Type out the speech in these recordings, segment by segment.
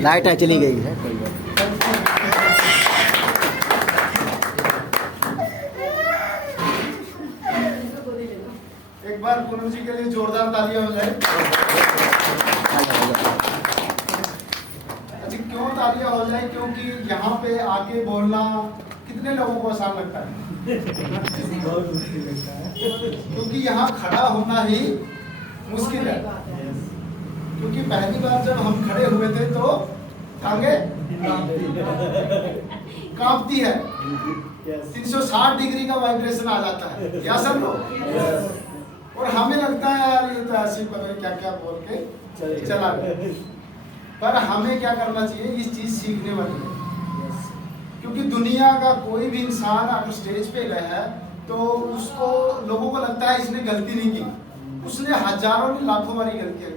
Light है चली गई है। एक बार पूनम जी के लिए जोरदार तालियां हो जाए। अच्छा, क्यों तालियां हो जाए? क्योंकि यहाँ पे आके बोलना कितने लोगों को आसान लगता है? क्योंकि यहाँ खड़ा होना ही मुश्किल है। क्योंकि पहली बार जब हम खड़े हुए थे तो टांगे कांपती है, 360 डिग्री का वाइब्रेशन आ जाता है, या सब लोग। और हमें लगता है यार ये तो ऐसे पता नहीं क्या क्या बोल के चला गया। पर हमें क्या करना चाहिए, इस चीज सीखने वाली है। क्योंकि दुनिया का कोई भी इंसान अगर स्टेज पे गया है तो उसको लोगों को लगता है इसने गलती नहीं की, उसने हजारों ने लाखों बारी गलतियां की।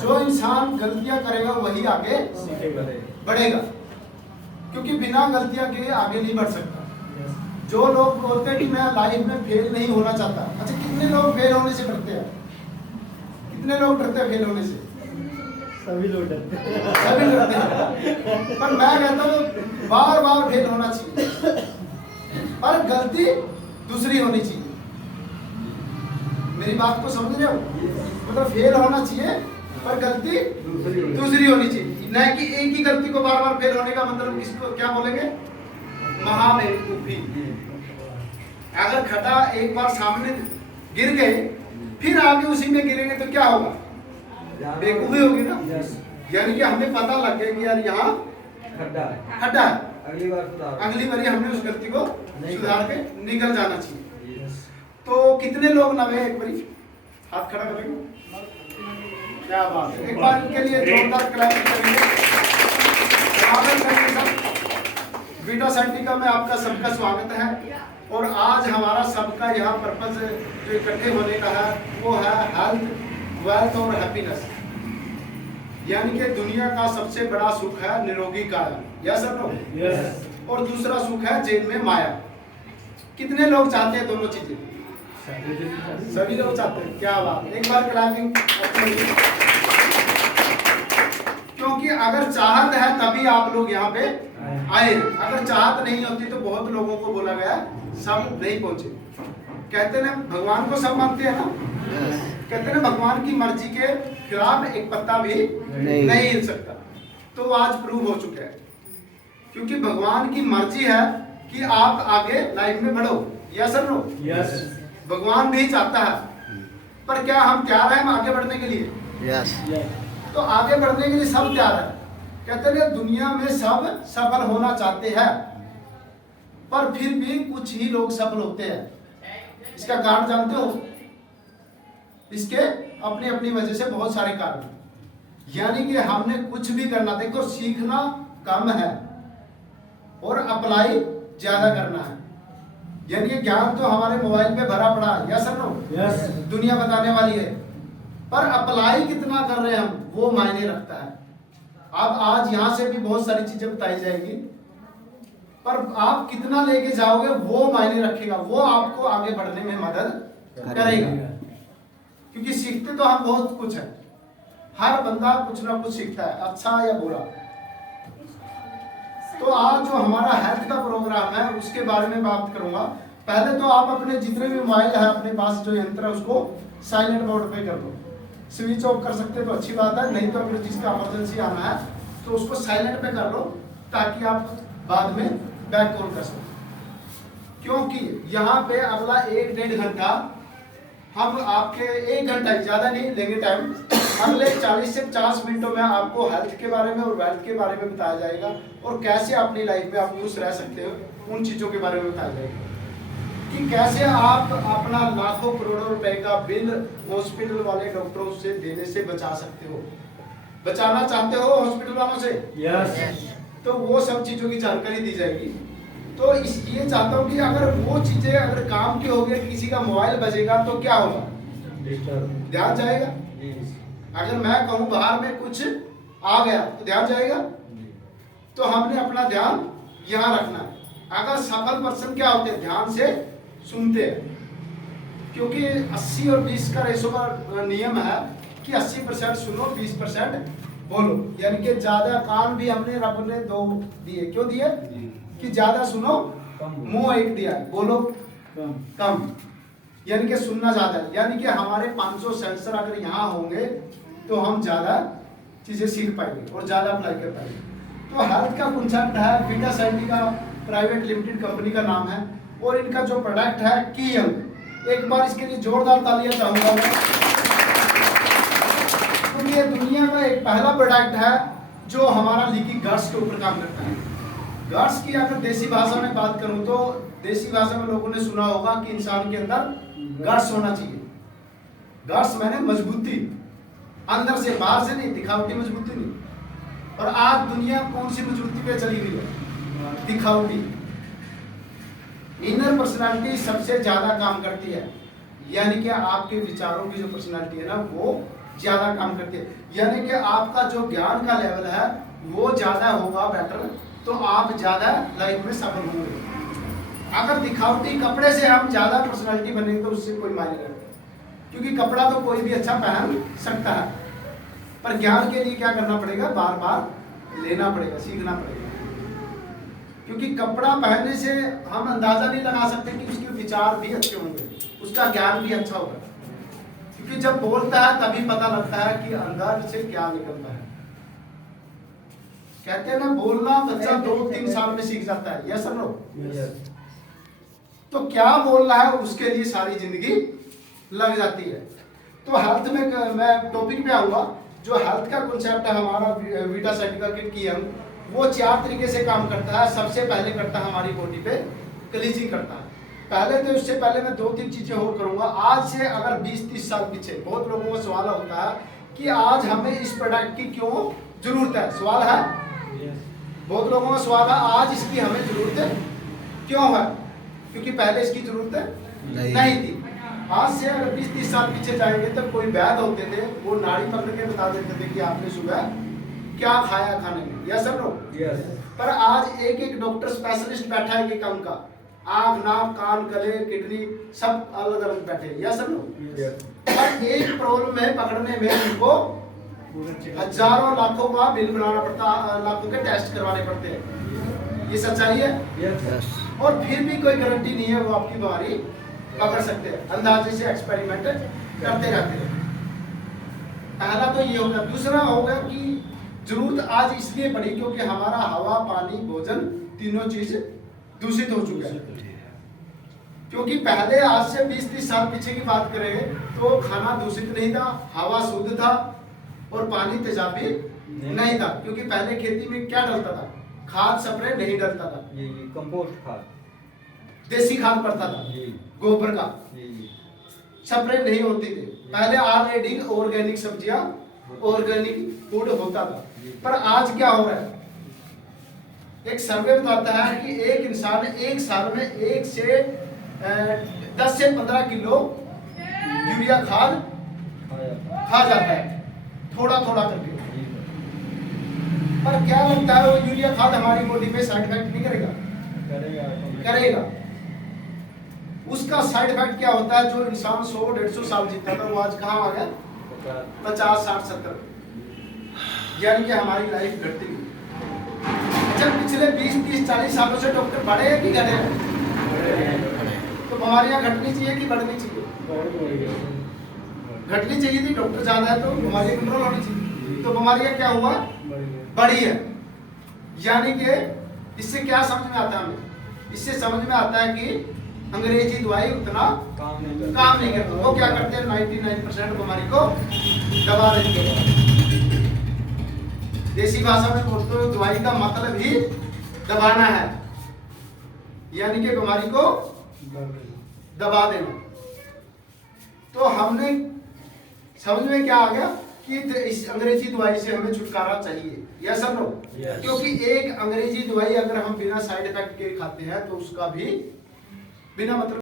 जो इंसान गलतियां करेगा वही आगे बढ़ेगा, क्योंकि बिना गलतियां के आगे नहीं बढ़ सकता। जो लोग बोलते हैं कि मैं लाइफ में फेल नहीं होना चाहता, अच्छा कितने लोग फेल होने से डरते हैं? कितने लोग डरते हैं फेल होने से? सभी लोग डरते हैं। सभी डरते हैं। पर मैं कहता हूँ बार बार फेल होना चाहिए, पर गलती दूसरी होनी चाहिए। मेरी बात को समझ रहे हो? मतलब फेल होना चाहिए पर गलती दूसरी होनी चाहिए, न कि एक ही गलती को बार बार फेल होने का मतलब इसको क्या बोलेंगे? महाबेवकूफी। अगर खड्डा एक बार सामने गिर गए फिर आगे उसी में गिरेंगे तो क्या होगा? बेवकूफी होगी ना। यानी कि हमें पता लग गया कि यार यहाँ खड्डा है, अगली बारी हमने उस गलती को सुधार के निकल जाना चाहिए। तो कितने लोग नवे एक बारी हाथ खड़ा करेंगे? क्या बात है, एक बार इनके लिए जोरदार क्लैपिंग करेंगे। स्वागत है सब, बीटा सेंटिका में आपका सबका स्वागत है। और आज हमारा सबका यहाँ पर्पज जो इकट्ठे होने का है वो है हेल्थ, वेल्थ और हैप्पीनेस। यानी कि दुनिया का सबसे बड़ा सुख है निरोगी काया, यस और नो? यस। और दूसरा सुख है जेब में माया। कितने लोग चाहते हैं दोनों चीजें? सभी लोग चाहते हैं। क्या बात, एक बार क्लैपिंग। क्योंकि अगर चाहत है तभी आप लोग यहाँ पे आए। अगर चाहत नहीं होती तो बहुत लोगों को बोला गया सब नहीं पहुंचे। कहते ना भगवान को सब मानते हैं ना, कहते ना भगवान की मर्जी के खिलाफ एक पत्ता भी नहीं हिल सकता। तो आज प्रूव हो चुका है, क्योंकि भगवान की मर्जी है कि आप आगे लाइफ में बढ़ो, यस और नो? यस। भगवान भी चाहता है, पर क्या हम तैयार हैं आगे बढ़ने के लिए? यस। तो आगे बढ़ने के लिए सब तैयार है। कहते हैं दुनिया में सब सफल होना चाहते हैं, पर फिर भी कुछ ही लोग सफल होते हैं। इसका कारण जानते हो? इसके अपनी अपनी वजह से बहुत सारे कारण। यानी कि हमने कुछ भी करना, देखो सीखना कम है और अप्लाई ज्यादा करना है। यानी कि ज्ञान तो हमारे मोबाइल पे भरा पड़ा है, यस और नो? यस। दुनिया बताने वाली है, पर अप्लाई कितना कर रहे हैं हम वो मायने रखता है। अब आज यहाँ से भी बहुत सारी चीजें बताई जाएगी, पर आप कितना लेके जाओगे वो मायने रखेगा, वो आपको आगे बढ़ने में मदद करेगा। क्योंकि सीखते तो हम बहुत कुछ है, हर बंदा कुछ ना कुछ सीखता है, अच्छा या बुरा। तो आज जो हमारा हेल्थ का प्रोग्राम है उसके बारे में बात करूंगा। पहले तो आप अपने जितने भी मोबाइल है अपने पास जो यंत्र है उसको साइलेंट मोड पे कर दो। स्विच ऑफ कर सकते तो अच्छी बात है, नहीं तो अगर जिसका इमरजेंसी आना है तो उसको साइलेंट पे कर लो ताकि आप बाद में बैक कॉल कर सको। क्योंकि यहाँ पे अगला 1-1.5 घंटा हम आपके 1 घंटा ज्यादा नहीं लेंगे टाइम, अगले 40 से 50 मिनटों में आपको हेल्थ के बारे में और वेल्थ के बारे में बताया जाएगा और कैसे अपनी लाइफ में आप खुश रह सकते हो उन चीजों के बारे में बताया जाएगा कि कैसे आप अपना लाखों करोड़ों रुपए का बिल हॉस्पिटल वाले डॉक्टरों से देने से बचा सकते हो। बचाना चाहते हो हॉस्पिटल वालों से? यस। तो वो सब चीजों की जानकारी दी जाएगी। तो ये चाहता हूँ कि अगर वो चीजें अगर काम की होगी, किसी का मोबाइल बजेगा तो क्या होगा? ध्यान जाएगा। अगर मैं कहूँ बाहर में कुछ आ गया तो ध्यान जाएगा। तो हमने अपना ध्यान यहाँ रखना है। अगर सफल पर्सन क्या होते हैं? ध्यान से सुनते हैं। क्योंकि 80 और 20 का रेशो का नियम है कि 80% सुनो, 20% बोलो, यानी कि ज्यादा कान भी हमने रब ने 2 दिए। क्यों दिए? कि ज्यादा सुनो, मुंह 1 दिया है। बोलो कम, यानी कि सुनना ज्यादा है। यानी कि हमारे 500 सेंसर अगर यहाँ होंगे तो हम ज्यादा चीजें सीख पाएंगे और ज्यादा अप्लाई कर पाएंगे। तो हेल्थ का कॉन्सेप्ट है, वीटा साइंटिफिका प्राइवेट लिमिटेड कंपनी का नाम है, और इनका जो प्रोडक्ट है की यंग। एक बार इसके लिए जोरदार तालियां चाहूंगा मैं, क्योंकि ये दुनिया का एक पहला प्रोडक्ट है जो हमारा लीकी गट्स के ऊपर काम करता है। गट्स की अगर देसी भाषा में बात करूं तो देसी भाषा में लोगों ने सुना होगा कि इंसान के अंदर गट्स होना चाहिए। गट्स मैंने मजबूती, अंदर से, बाहर से नहीं, दिखावटी मजबूती नहीं। और आज दुनिया कौन सी मजबूती पे चली हुई है? दिखावटी। इनर पर्सनालिटी सबसे ज्यादा काम करती है, यानी कि आपके विचारों की जो पर्सनालिटी है ना वो ज्यादा काम करती है। यानी कि आपका जो ज्ञान का लेवल है वो ज्यादा होगा बेटर, तो आप ज्यादा लाइफ में सफल होंगे। अगर दिखावटी कपड़े से हम ज्यादा पर्सनालिटी बनेंगे तो उससे कोई मायने नहीं रखता, क्योंकि कपड़ा तो कोई भी अच्छा पहन सकता है, पर ज्ञान के लिए क्या करना पड़ेगा? बार बार लेना पड़ेगा, सीखना पड़ेगा। क्योंकि कपड़ा पहनने से हम अंदाजा नहीं लगा सकते कि उसके विचार भी अच्छे होंगे, उसका ज्ञान भी अच्छा होगा। क्योंकि जब बोलता है तभी पता लगता है कि अंदर से क्या निकलता है। कहते हैं ना, बोलना बच्चा 2-3 साल में सीख जाता है, यस और नो? तो क्या बोलना है उसके लिए सारी जिंदगी लग जाती है। तो हेल्थ में मैं टॉपिक पे आऊंगा। जो हेल्थ का कॉन्सेप्ट है हमारा वीटा साइंटिफिका किट की यंग, वो 4 तरीके से काम करता है। सबसे पहले करता है हमारी बॉडी पे क्लीजिंग करता है। पहले तो उससे पहले मैं 2-3 चीजें और करूंगा। आज से अगर 20-30 साल पीछे बहुत लोगों को सवाल होता है कि आज हमें इस प्रोडक्ट की क्यों जरूरत है। सवाल है, बहुत लोगों का सवाल है आज इसकी हमें जरूरत क्यों है, क्योंकि पहले इसकी जरूरत नहीं थी। आज से अगर 20-30 साल पीछे जाएंगे तो कोई वैद्य होते थे, वो नाड़ी पकड़ के बता देते थे कि आपने सुबह क्या खाया खाने में, यस और नो? पर आज एक एक डॉक्टर स्पेशलिस्ट बैठा है कि काम का, आँख, नाक, कान, गले, किडनी सब अलग अलग बैठे, यस और नो? पर एक प्रॉब्लम में पकड़ने में उनको हजारों लाखों का बिल बनाना पड़ता, लाखों के टेस्ट करवाने पड़ते हैं। ये सच्चाई है। और फिर भी कोई गारंटी नहीं है वो आपकी बीमारी पकड़ सकते हैं। अंदाजे से एक्सपेरिमेंट करते रहते हैं। पहला तो ये होगा। दूसरा होगा कि जरूरत आज इसलिए पड़ी क्योंकि हमारा हवा, पानी, भोजन तीनों चीज दूषित हो चुका है। क्योंकि पहले आज से 20-30 साल पीछे की बात करें तो खाना दूषित नहीं था, हवा शुद्ध था और पानी तेजाबी नहीं था। क्योंकि पहले खेती में क्या डलता था? खाद स्प्रे नहीं डलता था, कंपोस्ट खाद, देसी खाद पड़ता था, गोबर का स्प्रे नहीं होती थी। पहले ऑलरेडी ऑर्गेनिक सब्जियां, ऑर्गेनिक फूड होता था। पर आज क्या हो रहा है? एक सर्वे बताता है कि एक इंसान एक साल में 1 से 10 से 15 किलो यूरिया खाद खा जाता है, थोड़ा थोड़ा करके। पर क्या लगता है वो यूरिया खाद हमारी बॉडी पे साइड इफेक्ट नहीं करेगा? करेगा। उसका साइड इफेक्ट क्या होता है? जो इंसान 100-150 साल जीता था वो आज कहाँ आ गया? 50, 60, 70, यानी कि हमारी लाइफ घटती गई। अच्छा, पिछले 20-30-40 सालों से डॉक्टर बढ़े हैं कि घटे हैं? तो बीमारियां घटनी चाहिए कि बढ़नी चाहिए? घटनी चाहिए थी। डॉक्टर ज्यादा है तो बीमारियां कंट्रोल होनी चाहिए। तो बीमारियां क्या हुआ? बढ़ी है। यानी कि इससे क्या समझ में आता है हमें? इससे समझ में आता है कि अंग्रेजी दवाई उतना काम नहीं करती। वो क्या करते हैं? 99% बीमारी को दबा देती है। देसी भाषा में बोलते हो दवाई का मतलब ही दबाना है, यानी कि बीमारी को दबा देना। तो हमने समझ में क्या आ गया कि इस अंग्रेजी दवाई से हमें छुटकारा चाहिए, यस और नो? क्योंकि एक अंग्रेजी दवाई अगर हम बिना साइड इफेक्ट के खाते हैं तो उसका भी बिना मतलब